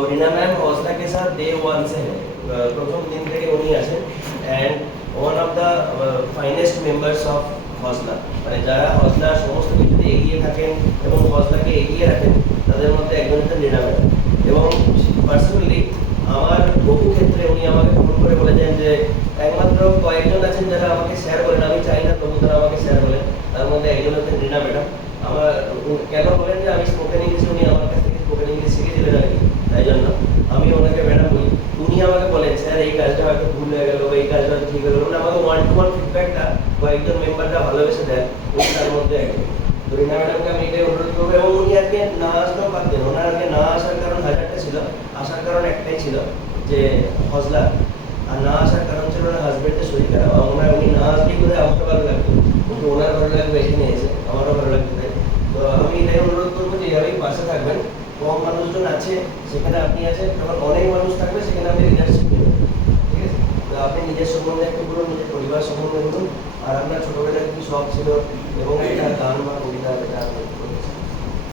Reena ma'am हौसला के साथ डे वन से प्रथम दिन थे उन्हीं आज and one of the finest members of Hausla मैं जरा हौसला समस्त क्षेत्र एगिए थकें और हौसला के एगिए रखें तरह मध्य एक रीना मैम एवं पार्सनलि हमार बहु क्षेत्र उन्नी फ़ोन कर एकम्र कैक जन आज शेयर चाहना रीना क्या ভুল হয়ে গেল বা এই কাজটা ঠিক গেল। মানে আমাকে ওয়ান টু ওয়ান ফিডব্যাকটা কয়েকজন মেম্বাররা ভালোবেসে দেন উনি তার মধ্যে একজন তো রিনা ম্যাডামকে আমি এটাই অনুরোধ করব এবং উনি আজকে না আসতেও পারতেন। ওনার আজকে না আসার কারণ হাজারটা ছিল। আসার কারণ একটাই ছিল যে হজলা আর না আসার কারণ ছিল ওনার হাজবেন্ডের শরীর খারাপ। ওনার উনি না আসলেই বোধহয় আমাকে ভালো লাগতো কিন্তু ওনার ভালো লাগবে এখানে এসে, আমারও ভালো লাগবে তাই। তো আমি এটাই অনুরোধ করব যে এভাবেই পাশে থাকবেন। কম মানুষজন আছে, সেখানে আপনি আছেন। যখন অনেক মানুষ থাকবে, সেখানে আপনি লিডারশিপ নেবেন ঠিক আছে তো আপনি নিজের সম্বন্ধে, একটু বলুন, নিজের পরিবার সম্বন্ধে বলুন। আর আপনার ছোটবেলায় কি শখ ছিল? এবং একটা গান বা কবিতা